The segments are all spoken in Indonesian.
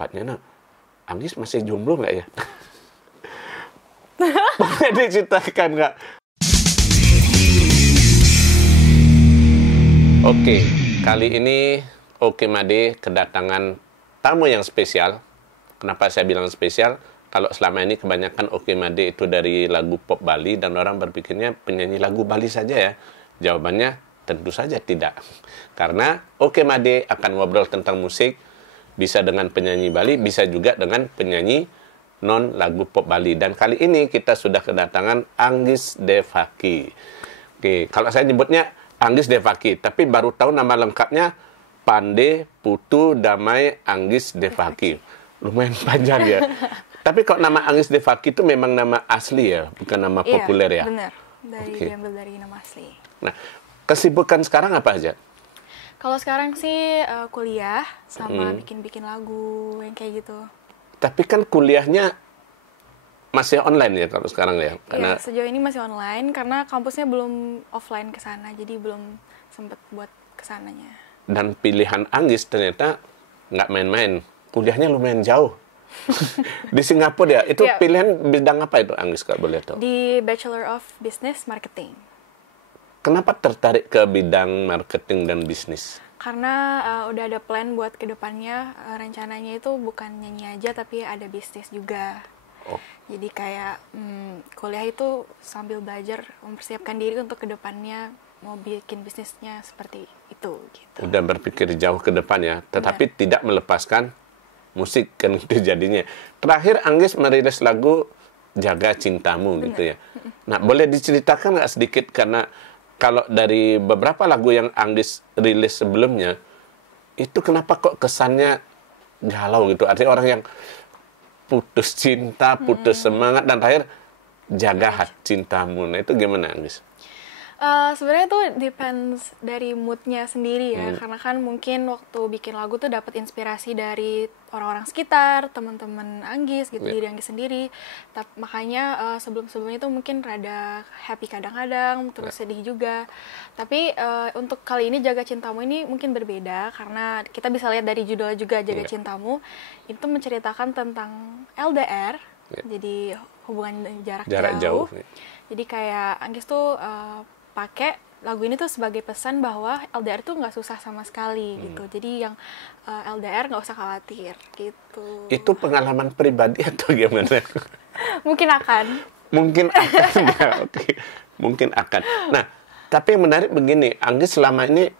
tepatnya, nah, Anggis masih jomblo nggak ya? Boleh diceritakan nggak? Oke, kali ini Oke Made kedatangan tamu yang spesial. Kenapa saya bilang spesial? Kalau selama ini kebanyakan Oke Made itu dari lagu pop Bali dan orang berpikirnya penyanyi lagu Bali saja ya. Jawabannya tentu saja tidak. Karena Oke Made akan ngobrol tentang musik, bisa dengan penyanyi Bali, bisa juga dengan penyanyi non lagu pop Bali. Dan kali ini kita sudah kedatangan Anggis Devaki. Oke, kalau saya nyebutnya Anggis Devaki, tapi baru tahu nama lengkapnya Pande Putu Damai Anggis Devaki. Lumayan panjang ya. Tapi kok nama Anggis Devaki itu memang nama asli ya, bukan nama populer ya? Iya, benar. Diambil dari nama asli. Nah, kesibukan sekarang apa aja? Kalau sekarang sih kuliah sama bikin-bikin lagu yang kayak gitu. Tapi kan kuliahnya masih online ya kalau sekarang ya? Iya, sejauh ini masih online karena kampusnya belum offline ke sana, jadi belum sempet buat kesananya. Dan pilihan Anggis ternyata nggak main-main. Kuliahnya lumayan jauh. Di Singapura ya? Itu pilihan bidang apa itu Anggis kalau boleh tahu? Di Bachelor of Business Marketing. Kenapa tertarik ke bidang marketing dan bisnis? Karena udah ada plan buat kedepannya, rencananya itu bukan nyanyi aja tapi ada bisnis juga. Oh. Jadi kayak kuliah itu sambil belajar mempersiapkan diri untuk kedepannya mau bikin bisnisnya seperti itu. Gitu. Udah berpikir jauh ke depan ya, tetapi tidak melepaskan musik kan itu jadinya. Terakhir Anggis merilis lagu Jaga Cintamu gitu ya. Nah, boleh diceritakan nggak sedikit, karena kalau dari beberapa lagu yang Anggis rilis sebelumnya, itu kenapa kok kesannya galau gitu? Artinya orang yang putus cinta, putus semangat, dan terakhir jaga cintamu. Nah, itu gimana Anggis? Sebenarnya tuh depends dari moodnya sendiri ya, karena kan mungkin waktu bikin lagu tuh dapat inspirasi dari orang-orang sekitar, teman-teman Anggis gitu, diri Anggis sendiri. Makanya sebelum-sebelumnya tuh mungkin rada happy kadang-kadang, terus sedih juga. Tapi untuk kali ini Jaga Cintamu ini mungkin berbeda karena kita bisa lihat dari judul juga, Jaga Cintamu itu menceritakan tentang LDR, jadi hubungan jarak jauh. Jadi kayak Anggis tuh pakai lagu ini tuh sebagai pesan bahwa LDR tuh nggak susah sama sekali gitu. Jadi yang LDR nggak usah khawatir gitu. Itu pengalaman pribadi atau gimana? Mungkin akan ya, oke. Mungkin akan. Nah, tapi yang menarik begini, Anggis selama ini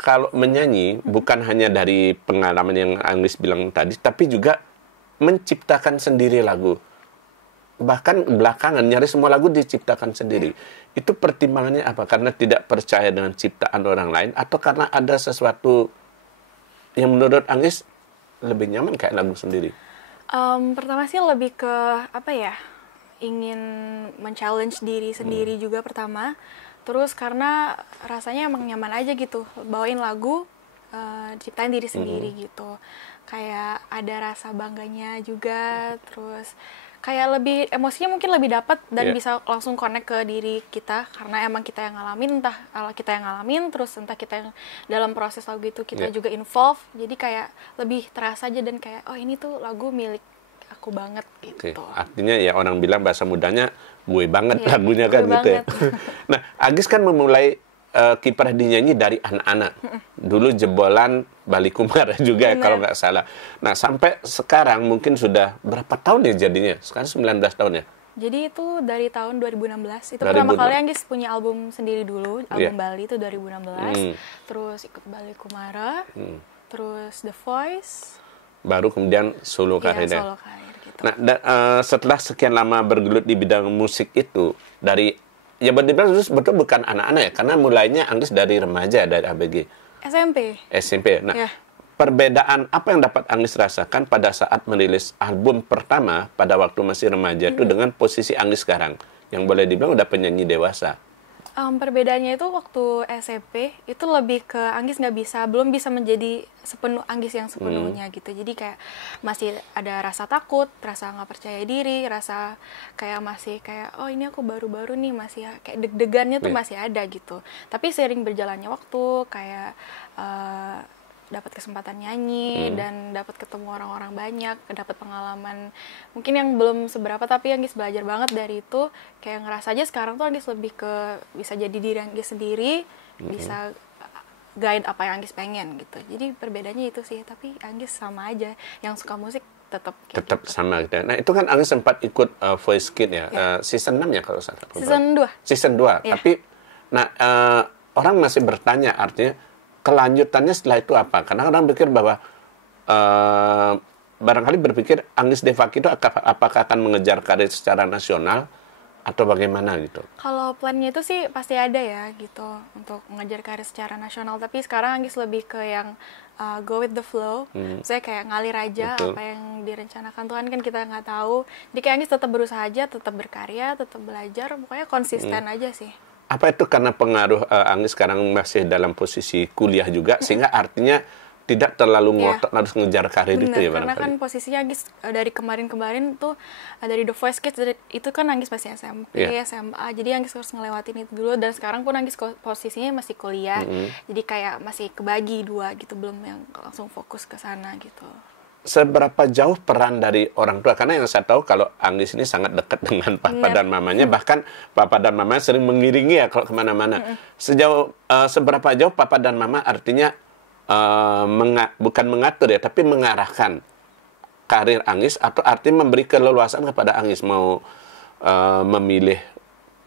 kalau menyanyi bukan hanya dari pengalaman yang Anggis bilang tadi, tapi juga menciptakan sendiri lagu. Bahkan belakangan nyaris semua lagu diciptakan sendiri. Itu pertimbangannya apa? Karena tidak percaya dengan ciptaan orang lain, atau karena ada sesuatu yang menurut Anggis lebih nyaman kayak lagu sendiri? Pertama sih lebih ke apa ya, ingin men-challenge diri sendiri juga pertama. Terus karena rasanya emang nyaman aja gitu bawain lagu, ciptain diri sendiri gitu. Kayak ada rasa bangganya juga, terus kayak lebih emosinya mungkin lebih dapat dan bisa langsung connect ke diri kita karena emang kita yang ngalamin, entah kita yang ngalamin, terus entah kita yang dalam proses lagu itu kita juga involve, jadi kayak lebih terasa aja dan kayak oh ini tuh lagu milik aku banget gitu. Artinya ya orang bilang bahasa mudanya gue banget lagunya kan gitu ya. Nah, Anggis kan memulai kiprah dinyanyi dari anak-anak. Dulu jebolan Bali Kumara juga kalau nggak salah. Nah, sampai sekarang mungkin sudah berapa tahun ya jadinya? Sekarang 19 tahun ya? Jadi itu dari tahun 2016. Itu pertama kali Anggis punya album sendiri dulu. Album Bali itu 2016. Terus ikut Bali Kumara. Terus The Voice. Baru kemudian solo karir. Solo karir gitu. Nah, setelah sekian lama bergelut di bidang musik itu, dari ya betul bukan anak-anak ya, karena mulainya Anggis dari remaja, dari ABG. SMP. Nah, perbedaan apa yang dapat Anggis rasakan pada saat merilis album pertama pada waktu masih remaja itu dengan posisi Anggis sekarang, yang boleh dibilang udah penyanyi dewasa? Perbedaannya itu waktu SMP itu lebih ke Anggis belum bisa menjadi sepenuh Anggis yang sepenuhnya gitu. Jadi kayak masih ada rasa takut, rasa nggak percaya diri, rasa kayak masih kayak oh ini aku baru-baru nih, masih kayak deg-degannya tuh masih ada gitu. Tapi seiring berjalannya waktu kayak dapat kesempatan nyanyi dan dapat ketemu orang-orang banyak, dapat pengalaman mungkin yang belum seberapa tapi Anggis belajar banget dari itu. Kayak ngerasa aja sekarang tuh Anggis lebih ke bisa jadi diri Anggis sendiri, bisa guide apa yang Anggis pengen gitu. Jadi perbedaannya itu sih, tapi Anggis sama aja, yang suka musik tetap Tetap sama gitu. Nah, itu kan Anggis sempat ikut Voice Kids ya, season 6 ya kalau salah. Season 2. Season 2. Tapi orang masih bertanya artinya kelanjutannya setelah itu apa? Karena orang pikir bahwa barangkali berpikir Anggis Devaki itu apakah akan mengejar karir secara nasional atau bagaimana gitu? Kalau plannya itu sih pasti ada ya gitu untuk mengejar karir secara nasional. Tapi sekarang Anggis lebih ke yang go with the flow. Saya kayak ngalir aja. Betul. Apa yang direncanakan Tuhan kan kita nggak tahu. Jadi kayak Anggis tetap berusaha aja, tetap berkarya, tetap belajar. Pokoknya konsisten aja sih. Apa itu karena pengaruh Anggis sekarang masih dalam posisi kuliah juga, sehingga artinya tidak terlalu ngotot harus ngejar karir itu ya? Karena kan posisinya Anggis dari kemarin-kemarin tuh dari The Voice Kids itu kan Anggis masih SMP, SMA, jadi Anggis harus ngelewatin itu dulu, dan sekarang pun Anggis posisinya masih kuliah, jadi kayak masih kebagi dua gitu, belum yang langsung fokus ke sana gitu. Seberapa jauh peran dari orang tua? Karena yang saya tahu kalau Anggis ini sangat dekat dengan papa dan mamanya, bahkan papa dan mamanya sering mengiringi ya kalau kemana-mana. Seberapa jauh papa dan mama artinya bukan mengatur ya, tapi mengarahkan karir Anggis, atau artinya memberi keleluasan kepada Anggis mau memilih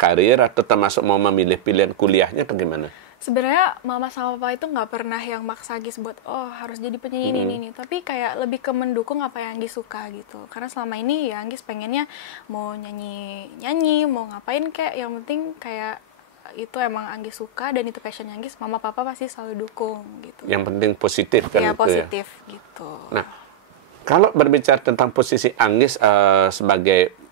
karir atau termasuk mau memilih pilihan kuliahnya atau gimana? Sebenarnya mama sama papa itu nggak pernah yang maksa Anggis buat harus jadi penyanyi ini, tapi kayak lebih ke mendukung apa yang Anggis suka gitu. Karena selama ini ya Anggis pengennya mau nyanyi, mau ngapain kayak yang penting kayak itu emang Anggis suka dan itu passion Anggis, mama papa pasti selalu dukung gitu. Yang penting positif kan? Ya, positif gitu. Nah, kalau berbicara tentang posisi Anggis sebagai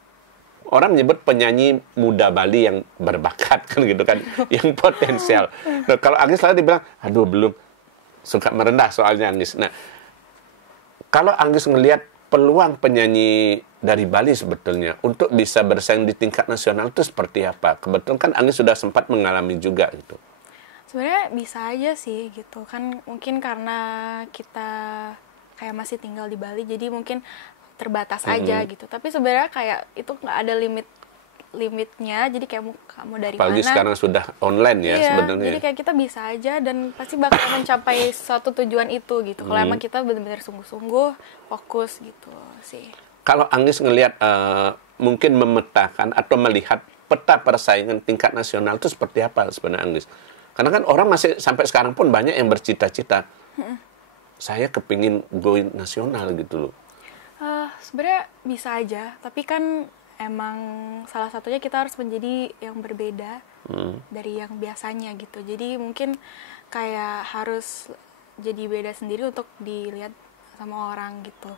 orang menyebut penyanyi muda Bali yang berbakat kan gitu kan, yang potensial. Nah, kalau Anggis selalu dibilang, aduh belum, suka merendah soalnya Anggis. Nah, kalau Anggis ngelihat peluang penyanyi dari Bali sebetulnya untuk bisa bersaing di tingkat nasional itu seperti apa? Kebetulan kan Anggis sudah sempat mengalami juga gitu. Sebenarnya bisa aja sih gitu kan, mungkin karena kita kayak masih tinggal di Bali, jadi mungkin terbatas aja gitu. Tapi sebenarnya kayak itu nggak ada limitnya, jadi kayak kamu dari mana. Apalagi sekarang sudah online ya sebenarnya. Jadi kayak kita bisa aja dan pasti bakal mencapai suatu tujuan itu gitu. Kalau emang kita benar-benar sungguh-sungguh fokus gitu sih. Kalau Anggis ngelihat mungkin memetakan atau melihat peta persaingan tingkat nasional itu seperti apa sebenarnya Anggis? Karena kan orang masih sampai sekarang pun banyak yang bercita-cita. Saya kepingin go nasional gitu loh. Sebenarnya bisa aja, tapi kan emang salah satunya kita harus menjadi yang berbeda dari yang biasanya gitu. Jadi mungkin kayak harus jadi beda sendiri untuk dilihat sama orang gitu.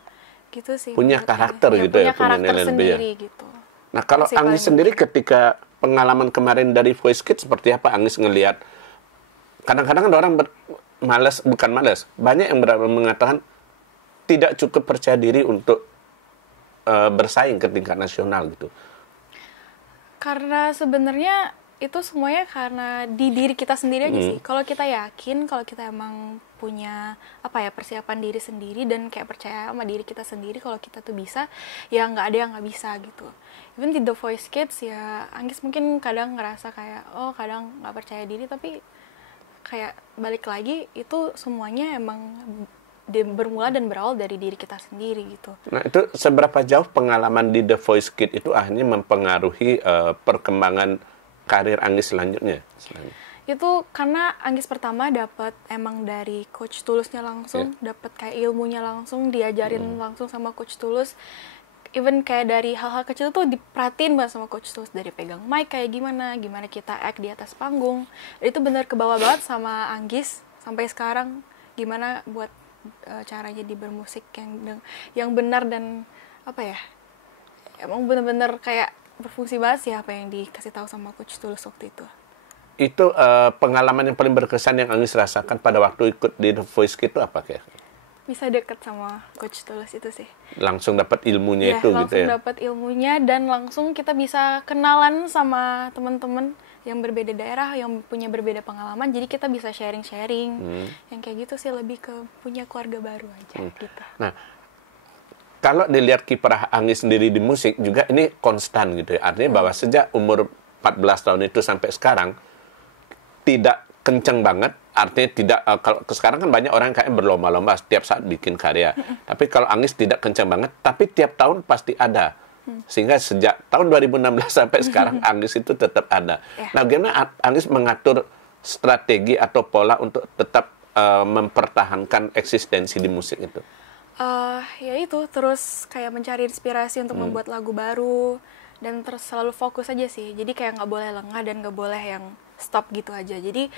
Gitu sih. Punya karakter gitu ya, punya karakter sendiri gitu. Nah, kalau Anggis sendiri ketika pengalaman kemarin dari Voice Kids seperti apa Anggis ngelihat? Kadang-kadang kan orang bukan malas, banyak yang mengatakan tidak cukup percaya diri untuk bersaing ke tingkat nasional gitu. Karena sebenarnya itu semuanya karena di diri kita sendiri aja sih. Kalau kita yakin, kalau kita emang punya persiapan diri sendiri dan kayak percaya sama diri kita sendiri kalau kita tuh bisa, ya nggak ada yang nggak bisa gitu. Even di The Voice Kids ya Anggis mungkin kadang ngerasa kayak kadang nggak percaya diri, tapi kayak balik lagi itu semuanya emang bermula dan berawal dari diri kita sendiri gitu. Nah, itu seberapa jauh pengalaman di The Voice Kids itu akhirnya mempengaruhi perkembangan karir Anggis selanjutnya? Itu karena Anggis pertama dapat emang dari Coach Tulusnya langsung, dapat kayak ilmunya langsung, diajarin langsung sama Coach Tulus. Even kayak dari hal-hal kecil tuh diperhatiin banget sama Coach Tulus, dari pegang mic kayak gimana kita act di atas panggung. Itu benar kebawa banget sama Anggis sampai sekarang, gimana buat caranya di bermusik yang benar dan emang benar-benar kayak berfungsi banget sih apa yang dikasih tahu sama Coach Tulus waktu itu. Itu pengalaman yang paling berkesan yang Anggis rasakan pada waktu ikut di The Voice Kids itu apa kayak? bisa deket sama Coach Tulus itu sih. Langsung dapat ilmunya Ya, itu gitu langsung ya. dapat ilmunya dan langsung kita bisa kenalan sama teman-teman yang berbeda daerah, yang punya berbeda pengalaman. Jadi kita bisa sharing-sharing. Yang kayak gitu sih, lebih ke punya keluarga baru aja gitu. Nah, kalau dilihat kiprah Anggis sendiri di musik juga ini konstan gitu ya. Artinya bahwa sejak umur 14 tahun itu sampai sekarang tidak kenceng banget. Artinya tidak, kalau sekarang kan banyak orang kayak berlomba-lomba setiap saat bikin karya. Tapi kalau Anggis tidak kenceng banget, tapi tiap tahun pasti ada. Sehingga sejak tahun 2016 sampai sekarang Anggis itu tetap ada. Nah, bagaimana Anggis mengatur strategi atau pola untuk tetap mempertahankan eksistensi di musik itu? Ya itu, terus kayak mencari inspirasi untuk membuat lagu baru. Dan terus selalu fokus aja sih. Jadi kayak nggak boleh lengah dan nggak boleh yang stop gitu aja. Jadi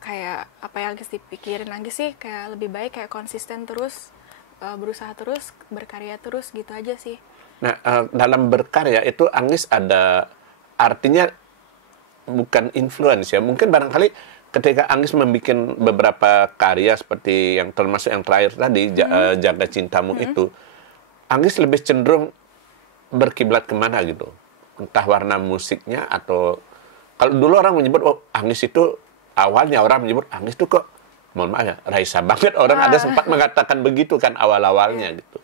kayak apa yang Anggis dipikirin Anggis sih kayak lebih baik kayak konsisten terus, berusaha terus, berkarya terus gitu aja sih. Nah, dalam berkarya itu Anggis ada artinya bukan influence ya. Mungkin barangkali ketika Anggis membuat beberapa karya seperti yang termasuk yang terakhir tadi, Jaga Cintamu itu, Anggis lebih cenderung berkiblat kemana gitu? Entah warna musiknya atau kalau dulu orang menyebut Anggis itu awalnya orang menyebut Anggis itu kok mohon maaf ya Raisa banget, orang ada sempat mengatakan begitu kan awal-awalnya gitu.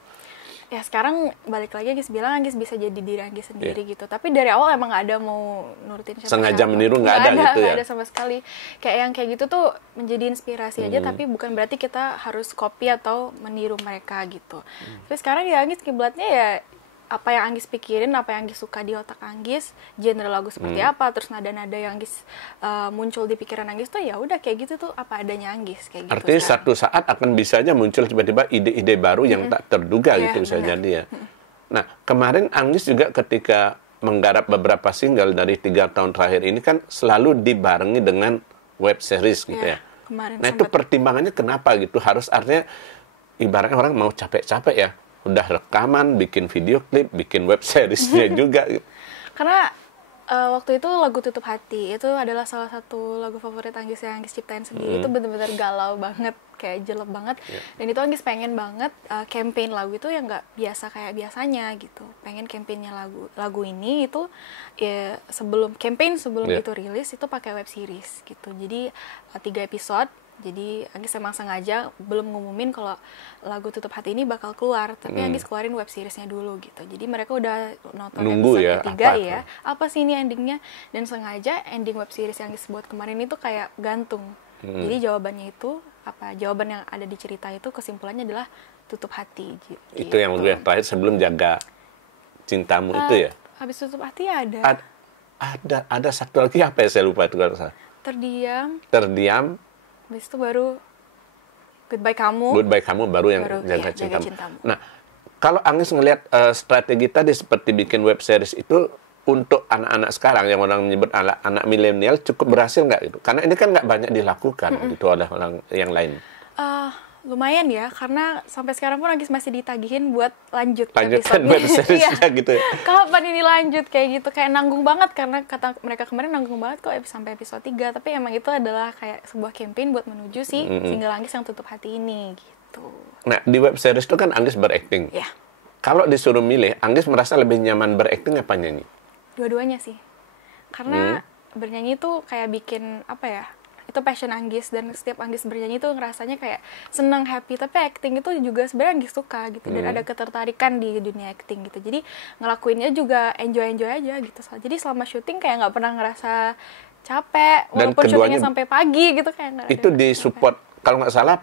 Ya sekarang balik lagi Anggis bilang Anggis bisa jadi diri Anggis sendiri gitu. Tapi dari awal emang nggak ada mau nurutin siapa-siapa. Sengaja meniru nggak ada gitu ya? Nggak ada sama sekali. Kayak yang kayak gitu tuh menjadi inspirasi aja, tapi bukan berarti kita harus copy atau meniru mereka gitu. Tapi sekarang ya Anggis kiblatnya ya apa yang Anggis pikirin, apa yang Anggis suka di otak Anggis, genre lagu seperti apa, terus nada-nada yang Anggis muncul di pikiran Anggis tuh ya udah kayak gitu tuh apa adanya Anggis kayak gitu. Artinya sekarang. satu saat akan bisa aja muncul tiba-tiba ide-ide baru yang tak terduga gitu bisa benar. jadi ya. Nah, kemarin Anggis juga ketika menggarap beberapa single dari 3 tahun terakhir ini kan selalu dibarengi dengan web series gitu ya. Kemarin Nah, itu pertimbangannya kenapa gitu? Harus artinya ibaratnya orang mau capek-capek ya. Udah rekaman, bikin video klip, bikin web seriesnya juga gitu. Karena waktu itu lagu Tutup Hati itu adalah salah satu lagu favorit Anggis yang Anggis ciptain sendiri. Itu bener-bener galau banget, kayak jelek banget. Dan itu Anggis pengen banget campaign lagu itu yang nggak biasa kayak biasanya gitu. Pengen campaignnya lagu ini itu ya sebelum itu rilis itu pakai web series gitu. Jadi 3 episode. Jadi Anggis emang sengaja belum ngumumin kalau lagu Tutup Hati ini bakal keluar, tapi Anggis keluarin web seriesnya dulu gitu. Jadi mereka udah nonton Nunggu episode ya, ketiga apa? apa sih ini endingnya, dan sengaja ending web series yang Anggis buat kemarin itu kayak gantung. Jadi jawabannya itu jawaban yang ada di cerita itu kesimpulannya adalah Tutup Hati gitu. Itu yang lagu yang terakhir sebelum Jaga Cintamu itu ya. Habis Tutup Hati ada Ada satu lagi apa ya saya lupa itu kalau salah. Terdiam. Habis itu baru Goodbye Kamu baru yang Jaga Cintamu. Nah, kalau Anggis ngelihat strategi tadi seperti bikin web series itu untuk anak-anak sekarang yang orang menyebut anak milenial cukup berhasil nggak gitu? Karena ini kan nggak banyak dilakukan gitu oleh orang yang lain. Lumayan ya, karena sampai sekarang pun Anggis masih ditagihin buat Lanjutkan episode-nya. web seriesnya gitu ya. Kapan ini lanjut kayak gitu, kayak nanggung banget karena kata mereka kemarin nanggung banget kok sampai episode 3, tapi emang itu adalah kayak sebuah campaign buat menuju si single Anggis yang Tutup Hati ini gitu. Nah, di web series itu kan Anggis berakting. Ya, Kalau disuruh milih, Anggis merasa lebih nyaman berakting apa nyanyi? dua-duanya sih. Karena bernyanyi tuh kayak bikin apa ya? Itu passion Anggis, dan setiap Anggis bernyanyi tuh ngerasanya kayak seneng, happy, tapi acting itu juga sebenarnya Anggis suka gitu, dan ada ketertarikan di dunia acting gitu, jadi ngelakuinnya juga enjoy aja gitu. Jadi selama syuting kayak nggak pernah ngerasa capek, walaupun syutingnya sampai pagi gitu kayak nggak itu disupport, kalau nggak salah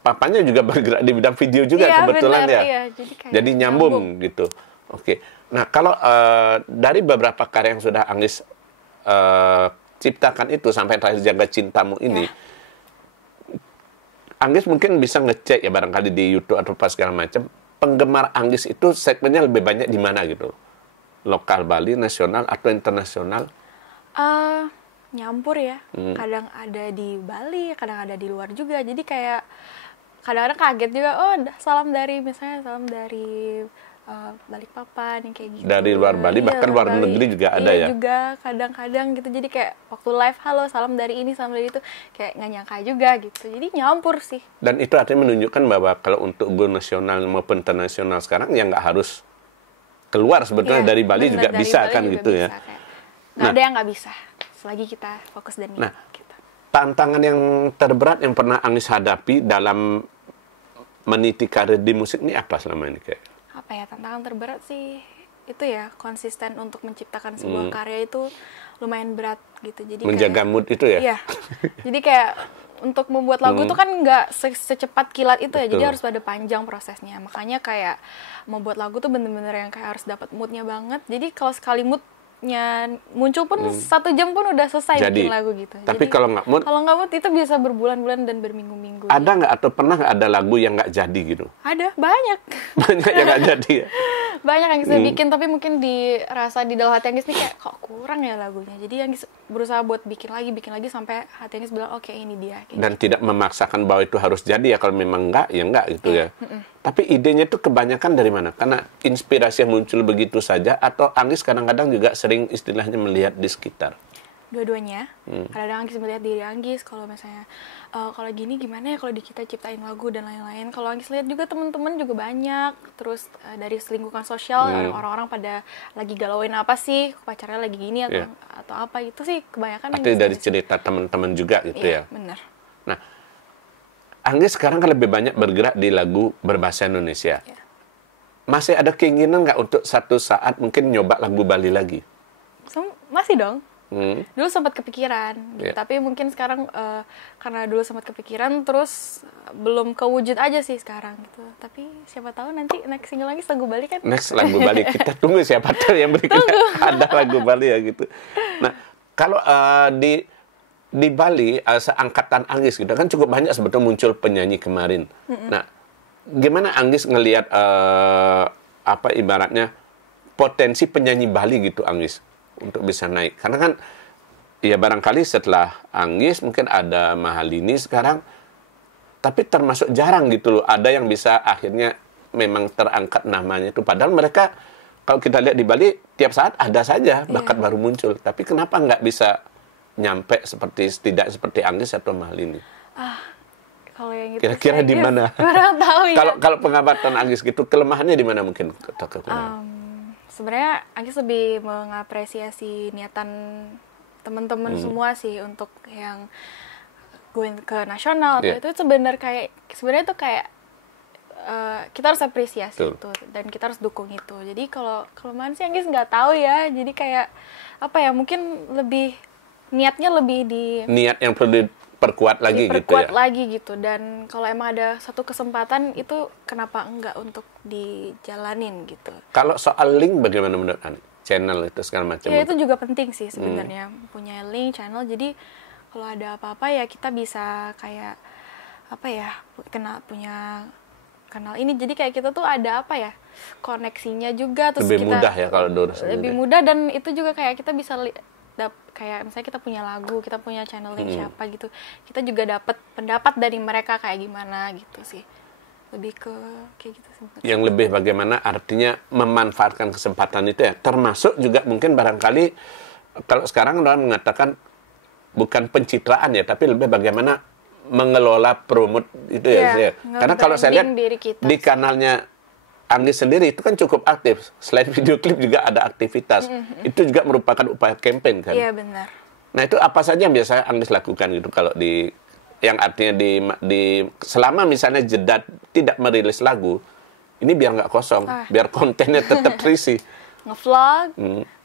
papanya juga bergerak di bidang video juga kebetulan bener, ya. Iya, jadi nyambung gitu. Oke. Nah, kalau dari beberapa karya yang sudah Anggis ciptakan itu sampai terakhir Jaga Cintamu ini, Anggis mungkin bisa ngecek ya barangkali di YouTube atau pas segala macam, penggemar Anggis itu segmennya lebih banyak di mana gitu? Lokal Bali, nasional atau internasional? Nyampur ya. Kadang ada di Bali, kadang ada di luar juga. Jadi kayak kadang-kadang kaget juga, salam dari Balikpapan yang kayak gitu. Dari luar Bali, bahkan luar negeri juga ada ya? Iya juga, kadang-kadang gitu. Jadi kayak waktu live, halo, salam dari ini, salam dari itu. Kayak nggak nyangka juga gitu. Jadi nyampur sih. Dan itu artinya menunjukkan bahwa kalau untuk go nasional maupun internasional sekarang, ya nggak harus keluar sebetulnya dari Bali juga dari bisa Bali kan juga gitu bisa, ya? Nggak ada yang nggak bisa. Selagi kita fokus dan niat gitu. Tantangan yang terberat yang pernah Anies hadapi dalam meniti karir di musik ini apa selama ini kayak? Apa ya, tantangan terberat sih itu ya, konsisten untuk menciptakan sebuah karya itu lumayan berat gitu. Jadi menjaga kayak, mood itu ya? Iya. Jadi kayak untuk membuat lagu tuh kan nggak secepat kilat itu ya. Jadi harus ada panjang prosesnya. Makanya kayak membuat lagu tuh bener-bener yang kayak harus dapat moodnya banget. Jadi kalau sekali moodnya muncul pun 1 jam pun udah selesai bikin lagu gitu. Tapi Jadi, kalau nggak mood itu bisa berbulan-bulan dan berminggu-minggu. Ada nggak atau pernah nggak ada lagu yang nggak jadi gitu? Ada, banyak. Banyak yang nggak jadi ya? Banyak yang saya bikin, tapi mungkin dirasa di dalam hati Anggis nih kayak kok kurang ya lagunya. Jadi Anggis berusaha buat bikin lagi sampai hati Anggis bilang oke, ini dia. Kayak Dan tidak memaksakan bahwa itu harus jadi ya, kalau memang enggak ya enggak gitu ya. Tapi idenya itu kebanyakan dari mana? Karena inspirasi yang muncul begitu saja, atau Anggis kadang-kadang juga sering istilahnya melihat di sekitar? Dua-duanya. Kadang-kadang Anggis melihat diri Anggis, kalau misalnya kalau gini gimana ya kalau kita ciptain lagu dan lain-lain. Kalau Anggis lihat juga teman-teman juga banyak. Terus dari lingkungan sosial orang-orang pada lagi galauin apa sih, pacarnya lagi gini atau apa, itu sih kebanyakan. Artinya dari cerita teman-teman juga gitu ya. Benar. Nah, Anggis sekarang kan lebih banyak bergerak di lagu berbahasa Indonesia. Masih ada keinginan nggak untuk satu saat mungkin nyoba lagu Bali lagi? Masih dong. Dulu sempat kepikiran, gitu. Tapi mungkin sekarang karena dulu sempat kepikiran, terus belum kewujud aja sih sekarang gitu. Tapi siapa tahu nanti next single lagi lagu Bali kan? Next lagu Bali, kita tunggu siapa tahu yang berikutnya ada lagu Bali ya gitu. Nah, kalau di Bali seangkatan Anggis gitu kan cukup banyak sebetulnya muncul penyanyi kemarin. Nah, gimana Anggis ngelihat apa ibaratnya potensi penyanyi Bali gitu Anggis untuk bisa naik? Karena kan ya barangkali setelah Anggis mungkin ada Mahalini sekarang, tapi termasuk jarang gitu loh ada yang bisa akhirnya memang terangkat namanya itu. Padahal mereka kalau kita lihat di Bali tiap saat ada saja bakat baru muncul. Tapi kenapa nggak bisa nyampe tidak seperti Anggis atau Mahalini? Kalau yang gitu kira-kira di mana? Kurang tahu ya. Kalau pengamatan Anggis gitu, kelemahannya di mana mungkin? Sebenarnya Anggis lebih mengapresiasi niatan teman-teman semua sih untuk yang going ke nasional. Itu sebenarnya itu kayak kita harus apresiasi itu dan kita harus dukung itu. Jadi kalau kelemahan sih Anggis nggak tahu ya. Jadi kayak apa ya? Mungkin niatnya lebih niat yang perlu diperkuat lagi gitu ya. Diperkuat lagi gitu. Dan kalau emang ada satu kesempatan itu kenapa enggak untuk dijalanin gitu. Kalau soal link bagaimana menurut Anda? Channel itu segala macam. Ya itu juga penting sih sebenarnya, punya link channel. Jadi kalau ada apa-apa ya kita bisa kayak apa ya, punya kanal ini. Jadi kayak kita tuh ada apa ya, koneksinya juga, terus lebih mudah ya kalau dulu lebih mudah. Dan itu juga kayak kita bisa kayak misalnya kita punya lagu, kita punya channel link siapa gitu, kita juga dapat pendapat dari mereka kayak gimana gitu sih. Lebih ke kayak gitu sih. Yang lebih bagaimana artinya memanfaatkan kesempatan itu ya. Termasuk juga mungkin barangkali kalau sekarang orang mengatakan bukan pencitraan ya, tapi lebih bagaimana mengelola promote itu ya. Karena kalau saya lihat di kanalnya Anggis sendiri itu kan cukup aktif. Selain video klip juga ada aktivitas. Itu juga merupakan upaya campaign kan. Iya benar. Nah itu apa saja yang biasa Anggis lakukan gitu kalau yang artinya selama misalnya jeda tidak merilis lagu, ini biar nggak kosong, biar kontennya tetap terisi. Nge-vlog,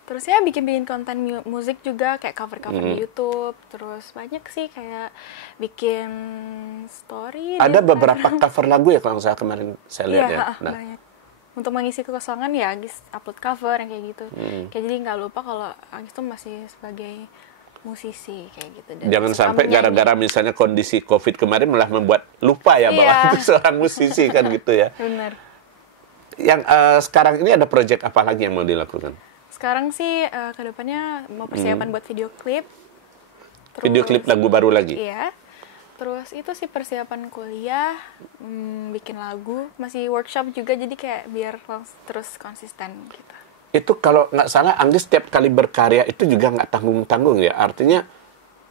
terus ya bikin konten musik juga kayak cover-cover di YouTube, terus banyak sih kayak bikin story. Ada beberapa cover lagu ya kalau saya kemarin saya lihat ya. Nah, banyak. Untuk mengisi kekosongan ya Anggis upload cover yang kayak gitu. Kayak jadi nggak lupa kalau Anggis tuh masih sebagai musisi kayak gitu. Dan jangan sampai gara-gara misalnya kondisi COVID kemarin malah membuat lupa ya bahwa itu seorang musisi kan gitu ya. Benar. Yang sekarang ini ada proyek apa lagi yang mau dilakukan? Sekarang sih kedepannya mau persiapan buat video klip. Video klip lagu baru lagi? Iya. Terus itu sih persiapan kuliah, bikin lagu, masih workshop juga, jadi kayak biar terus konsisten gitu. Itu kalau nggak salah, Anggis setiap kali berkarya itu juga nggak tanggung-tanggung ya. Artinya,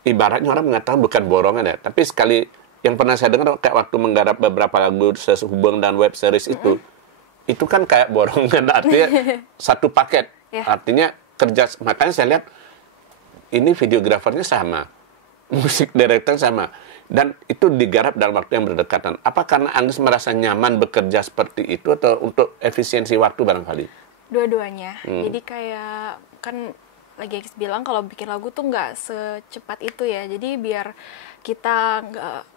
ibaratnya orang mengatakan bukan borongan ya. Tapi sekali, yang pernah saya dengar kayak waktu menggarap beberapa lagu sehubung dan web series itu kan kayak borongan. Artinya satu paket. Artinya kerja, makanya saya lihat, ini videografernya sama, musik director sama. Dan itu digarap dalam waktu yang berdekatan. Apa karena Anggis merasa nyaman bekerja seperti itu atau untuk efisiensi waktu barangkali? Dua-duanya. Jadi kayak kan lagi Agis bilang kalau bikin lagu tuh nggak secepat itu ya. Jadi biar kita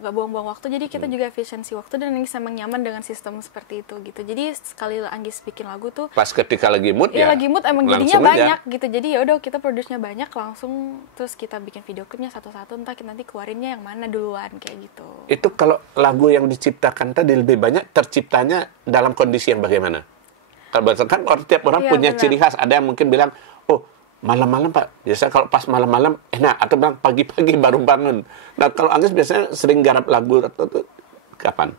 nggak buang-buang waktu, jadi kita juga efisiensi waktu, dan Anggis emang nyaman dengan sistem seperti itu gitu. Jadi sekali Anggis bikin lagu tuh Pas ketika lagi mood ya, lagi mood emang jadinya langsung aja. banyak gitu. Jadi ya udah kita produce-nya banyak langsung, terus kita bikin video klipnya satu-satu, entah kita nanti keluarinnya yang mana duluan kayak gitu. Itu kalau lagu yang diciptakan tadi lebih banyak terciptanya dalam kondisi yang bagaimana? Kalau berdasarkan tiap orang Iya, punya benar. ciri khas. Ada yang mungkin bilang, oh malam-malam Pak. Biasa kalau pas malam-malam enak. Atau bilang pagi-pagi baru bangun. Nah kalau Anggis biasanya sering garap lagu atau kapan?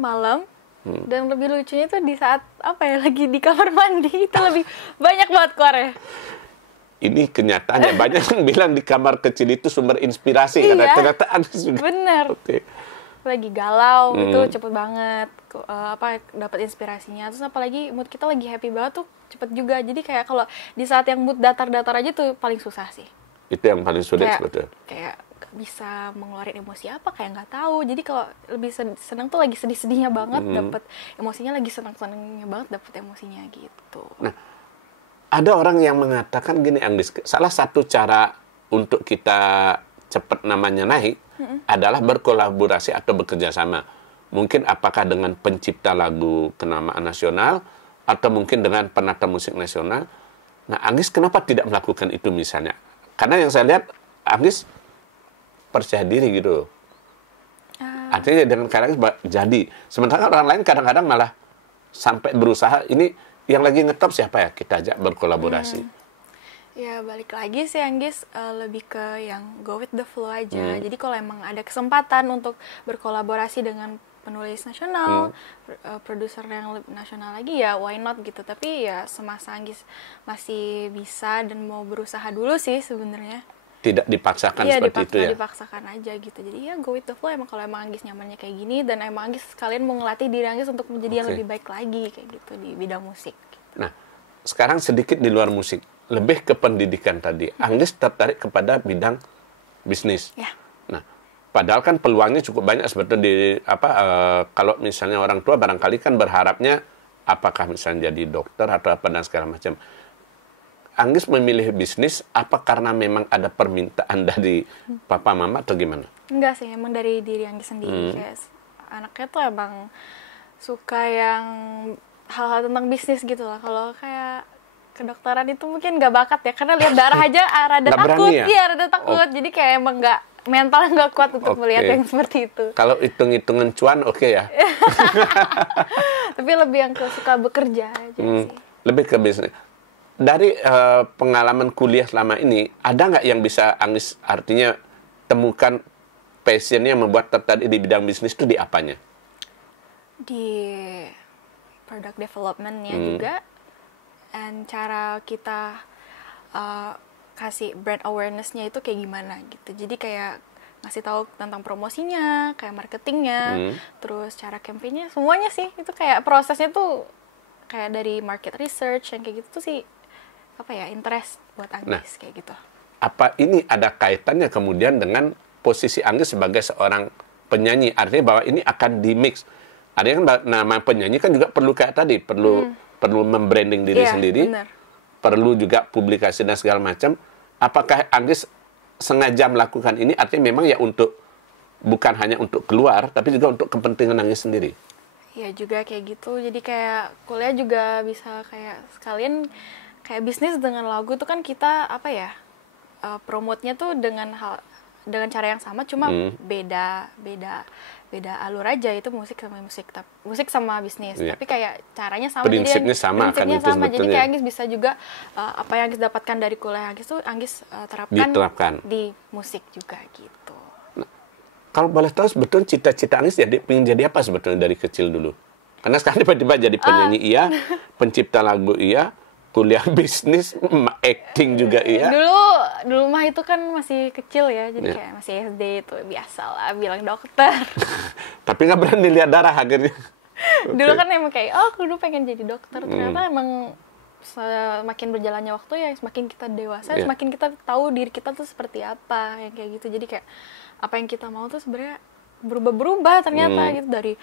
Malam. Dan lebih lucunya itu di saat apa ya, lagi di kamar mandi itu lebih banyak banget keluarnya. Ini kenyataannya. Banyak yang bilang di kamar kecil itu sumber inspirasi. Karena Iya. ternyata Anggis juga. Bener. Oke. Lagi galau itu cepet banget dapat inspirasinya. Terus apalagi mood kita lagi happy banget tuh cepet juga. Jadi kayak kalau di saat yang mood datar-datar aja tuh paling susah sih. Itu yang paling sulit sebetulnya. Kayak gak bisa mengeluarkan emosi apa, kayak nggak tahu. Jadi kalau lebih seneng tuh lagi sedih-sedihnya banget dapet emosinya, lagi seneng-senengnya banget dapet emosinya gitu. Nah, ada orang yang mengatakan gini, Anggis, salah satu cara untuk kita cepat namanya naik adalah berkolaborasi atau bekerja sama. Mungkin apakah dengan pencipta lagu kenamaan nasional atau mungkin dengan penata musik nasional. Nah, Anggis kenapa tidak melakukan itu misalnya? Karena yang saya lihat, Anggis percaya diri gitu. Artinya dengan karya Anggis jadi. Sementara orang lain kadang-kadang malah sampai berusaha, ini yang lagi ngetop siapa ya? Kita ajak berkolaborasi. Ya balik lagi sih Anggis, lebih ke yang go with the flow aja. Jadi kalau emang ada kesempatan untuk berkolaborasi dengan penulis nasional, produser yang nasional lagi, ya why not gitu. Tapi ya semasa Anggis masih bisa dan mau berusaha dulu sih sebenarnya. Tidak dipaksakan seperti itu ya? Dipaksakan aja gitu. Jadi ya go with the flow, emang kalau emang Anggis nyamannya kayak gini, dan emang Anggis sekalian mau ngelatih diri Anggis untuk menjadi yang lebih baik lagi kayak gitu di bidang musik. Nah, sekarang sedikit di luar musik, lebih ke pendidikan tadi. Anggis tertarik kepada bidang bisnis. Ya. Nah, padahal kan peluangnya cukup banyak sebetulnya di kalau misalnya orang tua barangkali kan berharapnya apakah misalnya jadi dokter atau apa dan segala macam. Anggis memilih bisnis apa karena memang ada permintaan dari papa mama atau gimana? Enggak sih, emang dari diri Anggis sendiri. Kayak anaknya tuh emang suka yang hal-hal tentang bisnis gitu lah. Kalau kayak kedokteran itu mungkin nggak bakat ya, karena lihat darah aja rada Nggak takut. berani ya? Iya, rada takut. Jadi kayak emang mental nggak kuat untuk Oke. melihat yang seperti itu. Kalau hitung-hitungan cuan oke ya? Tapi lebih yang suka bekerja aja sih. Lebih ke bisnis. Dari pengalaman kuliah selama ini, ada nggak yang bisa Anggis artinya temukan passion-nya yang membuat tertarik di bidang bisnis itu di apanya? Di product development-nya juga, dan cara kita kasih brand awareness-nya itu kayak gimana gitu. Jadi kayak ngasih tahu tentang promosinya, kayak marketingnya, terus cara campaign-nya, semuanya sih. Itu kayak prosesnya tuh kayak dari market research yang kayak gitu tuh sih, apa ya, interest buat Anggis kayak gitu. Apa ini ada kaitannya kemudian dengan posisi Anggis sebagai seorang penyanyi? Artinya bahwa ini akan di-mix. Artinya kan nama penyanyi kan juga perlu kayak tadi, perlu membranding diri sendiri, bener. perlu juga publikasi dan segala macam. Apakah Anggis sengaja melakukan ini? Artinya memang ya untuk, bukan hanya untuk keluar, tapi juga untuk kepentingan Anggis sendiri. Ya juga kayak gitu. Jadi kayak kuliah juga bisa kayak sekalian kayak bisnis dengan lagu tuh kan kita apa ya, promote-nya tuh dengan cara yang sama, cuma beda alur aja. Itu musik sama bisnis. Iya. Tapi kayak caranya sama. Prinsipnya sama kan itu sama. Jadi sebetulnya. kayak Anggis bisa juga apa yang Anggis dapatkan dari kuliah Anggis tuh Anggis terapkan Diterapkan. di musik juga gitu. kalau boleh tahu sebetulnya cita-cita Anies pengen jadi apa sebetulnya dari kecil dulu? Karena sekarang tiba-tiba jadi penyanyi iya, pencipta lagu iya, kuliah bisnis, acting juga iya. Dulu mah itu kan masih kecil ya, jadi kayak masih SD itu biasalah bilang dokter. Tapi nggak berani lihat darah akhirnya. Dulu kan emang kayak, aku dulu pengen jadi dokter. Ternyata emang semakin berjalannya waktu ya, semakin kita dewasa, semakin kita tahu diri kita tuh seperti apa, yang kayak gitu. Jadi kayak apa yang kita mau tuh sebenarnya berubah-berubah ternyata gitu, dari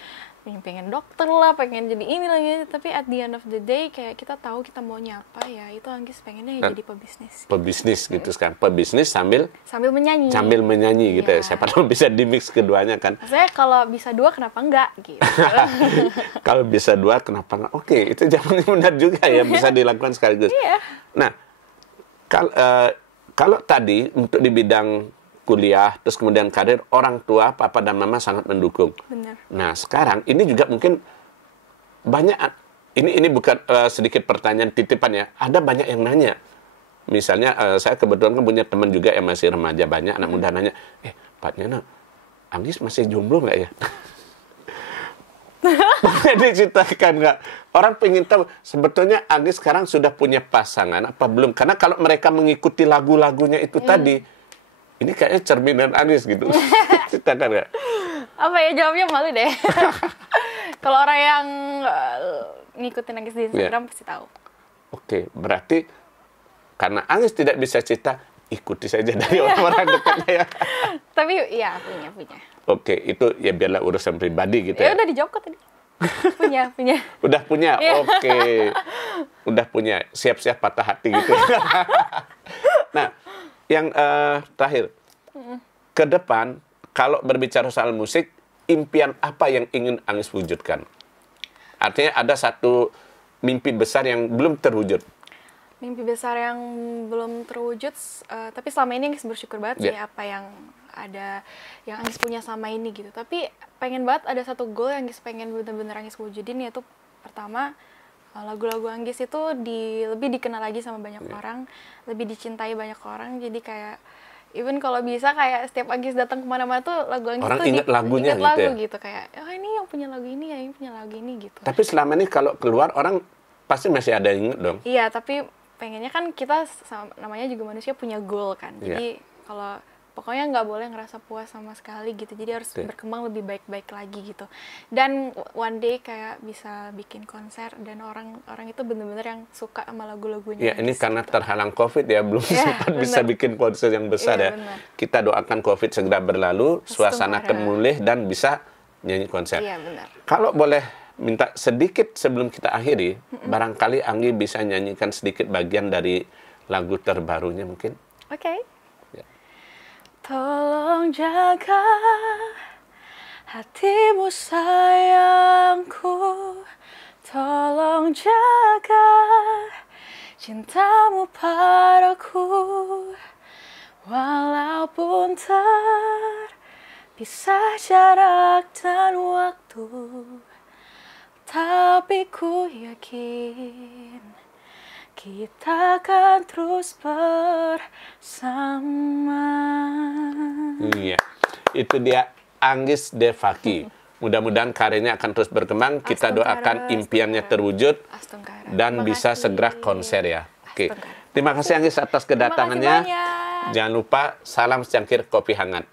pengen dokter lah, pengen jadi ini lagi, tapi at the end of the day kayak kita tahu kita maunya apa, ya itu Anggis pengennya ya jadi pebisnis. Pebisnis gitu sekarang, pebisnis sambil menyanyi gitu ya. Siapa tahu bisa dimix keduanya kan. Maksudnya kalau bisa dua kenapa enggak gitu. Kalau bisa dua kenapa enggak? Oke, itu jawabannya benar juga ya, bisa dilakukan sekaligus. Nah, kalau tadi untuk di bidang kuliah, terus kemudian karir, orang tua, papa dan mama sangat mendukung. Benar. Nah, sekarang ini juga mungkin banyak, ini bukan sedikit pertanyaan titipan ya, ada banyak yang nanya. Misalnya, saya kebetulan kan punya teman juga yang masih remaja, banyak anak muda nanya, Pak Nyono, Anggis masih jomblo nggak ya? Diceritakan nggak? Orang pengen tahu, sebetulnya Anggis sekarang sudah punya pasangan apa belum? Karena kalau mereka mengikuti lagu-lagunya itu tadi, ini kayaknya cerminan Anies gitu. Ceritakan nggak? Apa ya, jawabnya malu deh. Kalau orang yang ngikutin Anies di Instagram pasti tahu. Oke, berarti karena Anies tidak bisa cerita, ikuti saja dari orang-orang dekatnya ya. Tapi ya punya. Oke, itu ya biarlah urusan pribadi gitu ya. Ya udah dijawab kok tadi. punya. Udah punya, oke. Udah punya, siap-siap patah hati gitu. Nah, yang terakhir, ke depan, kalau berbicara soal musik, impian apa yang ingin Anies wujudkan? Artinya ada satu mimpi besar yang belum terwujud. Mimpi besar yang belum terwujud, tapi selama ini Anies bersyukur banget sih apa yang ada, yang Anies punya selama ini gitu. Tapi pengen banget ada satu goal yang Anies pengen bener-bener Anies wujudin, yaitu pertama, lagu-lagu Anggis itu lebih dikenal lagi sama banyak orang, lebih dicintai banyak orang. Jadi kayak even kalau bisa kayak setiap Anggis datang kemana-mana tuh lagu Anggis orang tuh ingat lagunya gitu kayak ini yang punya lagu ini ya, ini punya lagu ini gitu. Tapi selama ini kalau keluar orang pasti masih ada yang ingat dong. Iya, tapi pengennya kan kita namanya juga manusia punya goal kan. Jadi kalau pokoknya nggak boleh ngerasa puas sama sekali gitu, jadi harus berkembang lebih baik-baik lagi gitu. Dan one day kayak bisa bikin konser dan orang itu bener-bener yang suka sama lagu-lagunya. Ya ini karena terhalang COVID ya, belum sempat bisa bikin konser yang besar ya. Bener. Kita doakan COVID segera berlalu, suasana kemulih dan bisa nyanyi konser. Iya benar. Kalau boleh minta sedikit sebelum kita akhiri, barangkali Anggi bisa nyanyikan sedikit bagian dari lagu terbarunya mungkin. Oke. Tolong jaga hatimu sayangku, tolong jaga cintamu padaku, walaupun terpisah jarak dan waktu, tapi ku yakin kita akan terus bersama. Iya, itu dia Anggis Devaki. Mudah-mudahan karirnya akan terus berkembang. Kita doakan impiannya terwujud dan bisa segera konser ya. Oke. Terima kasih Anggis atas kedatangannya. Jangan lupa salam secangkir kopi hangat.